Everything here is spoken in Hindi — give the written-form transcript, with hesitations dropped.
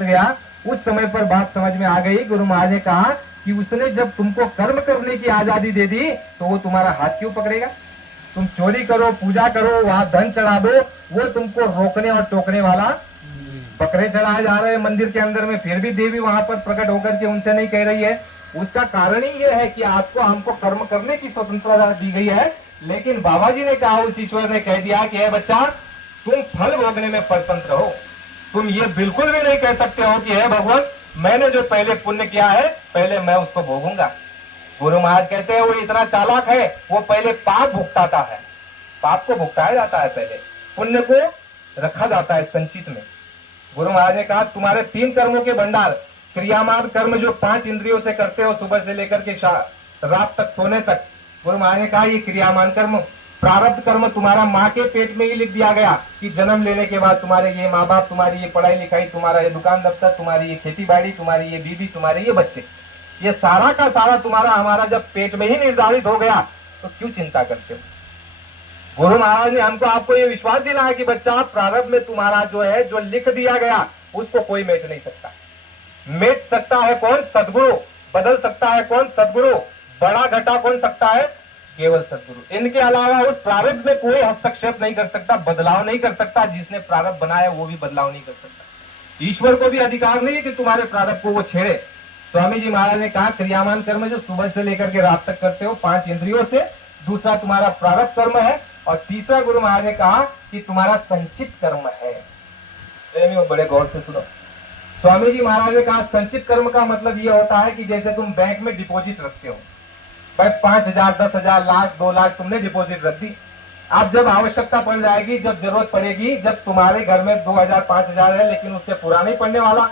गया। उस समय पर बात समझ में आ गई। गुरु महाराज ने कहा कि उसने जब तुमको कर्म करने की आजादी दे दी तो वो तुम्हारा हाथ क्यों पकड़ेगा। तुम चोरी करो, पूजा करो, वहां धन चढ़ा दो, वो तुमको रोकने और टोकने वाला। बकरे चढ़ाए जा रहे हैं मंदिर के अंदर में, फिर भी देवी वहां पर प्रकट होकर के उनसे नहीं कह रही है। उसका कारण ही यह है कि आपको हमको कर्म करने की स्वतंत्रता दी गई है, लेकिन बाबा जी ने कहा, उस ईश्वर ने कह दिया कि बच्चा तुम फल भोगने में स्वतंत्र हो। तुम ये बिल्कुल भी नहीं कह सकते हो कि हे भगवान मैंने जो पहले पुण्य किया है पहले मैं उसको भोगूंगा। गुरु महाराज कहते हैं वो इतना चालाक है, वो पहले पाप भुगताता है। पाप को भुगताया जाता है, पहले पुण्य को रखा जाता है संचित में। गुरु महाराज ने कहा तुम्हारे 3 कर्मों के भंडार, क्रियामान कर्म जो 5 इंद्रियों से करते हो सुबह से लेकर के रात तक सोने तक। गुरु महाराज ने कहा ये क्रियामान कर्म। प्रारब्ध कर्म तुम्हारा माँ के पेट में ही लिख दिया गया कि जन्म लेने के बाद तुम्हारे ये माँ बाप, तुम्हारी ये पढ़ाई लिखाई, तुम्हारा ये दुकान दफ्तर, तुम्हारी ये खेती बाड़ी, तुम्हारी ये बीवी, तुम्हारे ये बच्चे, ये सारा का सारा तुम्हारा हमारा जब पेट में ही निर्धारित हो गया तो क्यों चिंता करते हो। गुरु महाराज ने हमको आपको ये विश्वास दिलाया कि बच्चा प्रारब्ध में तुम्हारा जो है जो लिख दिया गया उसको कोई मेट नहीं सकता। मेट सकता है कौन? सदगुरु। बदल सकता है कौन? सदगुरु। बड़ा घटा कौन सकता है? केवल सदगुरु। इनके अलावा उस प्रारब्ध में कोई हस्तक्षेप नहीं कर सकता, बदलाव नहीं कर सकता। जिसने प्रारब्ध बनाया वो भी बदलाव नहीं कर सकता। ईश्वर को भी अधिकार नहीं है कि तुम्हारे प्रारब्ध को वो छेड़े। स्वामी जी महाराज ने कहा क्रियामान कर्म जो सुबह से लेकर के रात तक करते हो 5 इंद्रियों से, दूसरा तुम्हारा प्रारब्ध कर्म है, और तीसरा गुरु महाराज ने कहा कि तुम्हारा संचित कर्म है। बड़े गौर से सुनो। स्वामी जी महाराज ने कहा संचित कर्म का मतलब यह होता है कि जैसे तुम बैंक में डिपॉजिट रखते हो, भाई 5,000, 10,000, लाख, 2 लाख तुमने डिपॉजिट रख दी। अब जब आवश्यकता पड़ जाएगी, जब जरूरत पड़ेगी, जब तुम्हारे घर में 2,000, 5,000 है लेकिन उससे पूरा नहीं पड़ने वाला,